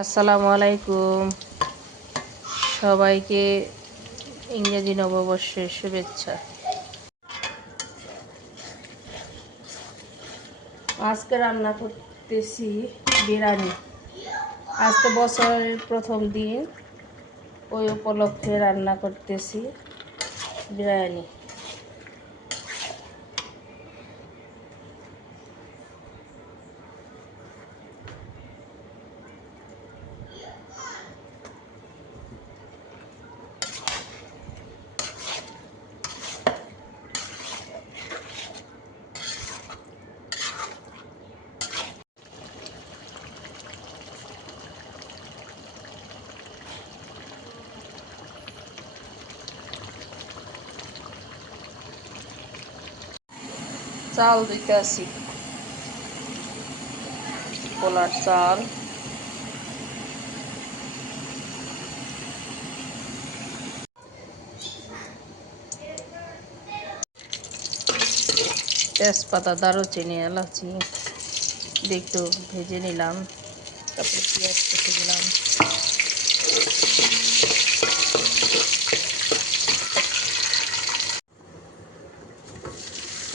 আসসালামু আলাইকুম। সবাইকে ইংরেজি নববর্ষের শুভেচ্ছা। আজকে রান্না করতেছি বিরিয়ানি। আজকে বছরের প্রথম দিন, ওই উপলক্ষে রান্না করতেছি বিরিয়ানি। চাল দিতেছি, পোলার চাল। তেজপাতা, দারুচিনি, এলাচি দিয়ে একটু ভেজে নিলাম। তারপরে পেঁয়াজ কেটে দিলাম।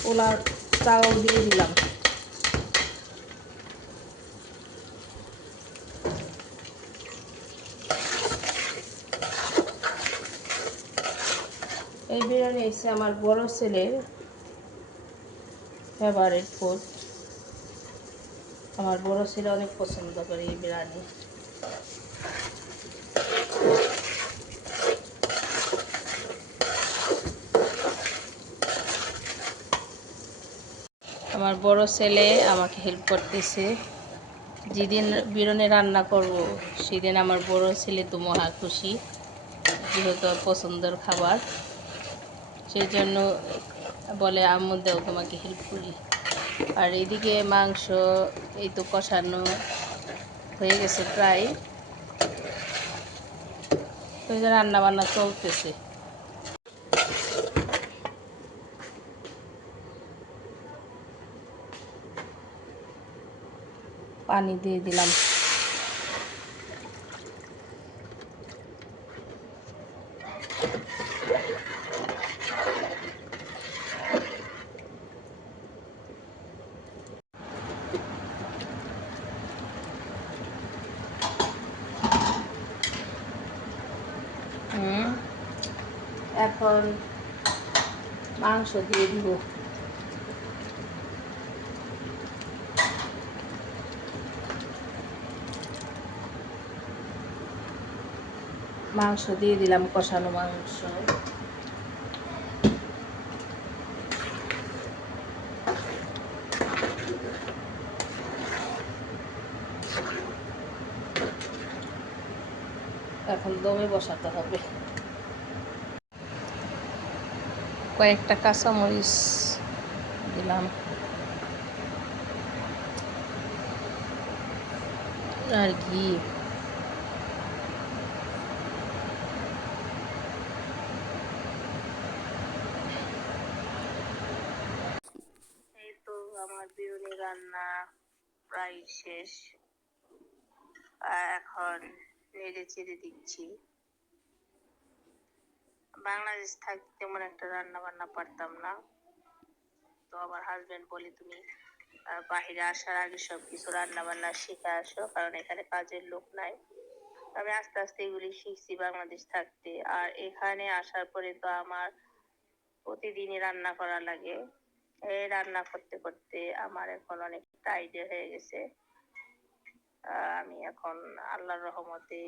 পোলার চাল দিয়ে দিলাম। এই বিরিয়ানি এসে আমার বড় ছেলের ফেভারিট ফুড। আমার বড় ছেলে অনেক পছন্দ করে এই বিরিয়ানি। আমার বড় ছেলে আমাকে হেল্প করতেছে। যেদিন বিরিয়ানি রান্না করব সেদিন আমার বড় ছেলে তো মহা খুশি, যেহেতু পছন্দের খাবার। সেই জন্য বলে, আম্মু দাও, তোমাকে হেল্প করি। আর এদিকে মাংস এই তো কষানো হয়ে গেছে প্রায়, তো রান্না বান্না চলতেছে। পানি দিয়ে দিলাম। এখন মাংস দিয়ে দিব। মাংস দিয়ে দিলাম, কষানো মাংস। এখন দমে বসাতে হবে। কয়েকটা কাঁচামরিচ দিলাম আর ঘি। এই তো আমার বিরিয়ানি রান্না প্রায় শেষ। এখন নেড়ে চেড়ে দিচ্ছি। বাংলাদেশ থাকতে তেমন একটা রান্না বান্না পারতাম না, তো আমার হাজবেন্ড বলে, তুমি বাহিরে আসার আগে সবকিছু রান্না বান্না শিখে আসো, কারণ এখানে কাজের লোক নাই। আমি আস্তে আস্তে এগুলি শিখছি বাংলাদেশ থাকতে। আর এখানে আসার পরে তো আমার প্রতিদিনই রান্না করা লাগে। এই রান্না করতে করতে আমার এখন অনেকটা আইডিয়া হয়ে গেছে। আমি এখন আল্লাহর রহমতে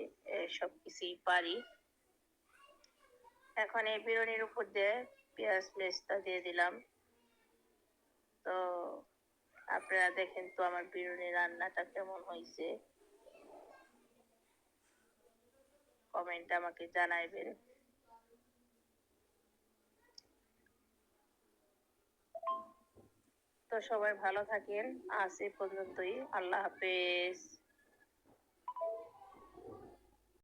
সবকিছুই পারি। এখন এই বিরিয়ানির উপর দিয়ে পেঁয়াজ পেস্টটা দিয়ে দিলাম। তো আপনারা দেখেন তো আমার বিরিয়ানি রান্নাটা কেমন হয়েছে, কমেন্টে আমাকে জানাইবেন। তো সবাই ভালো থাকেন, আজ এই পর্যন্তই। আল্লাহ হাফেজ।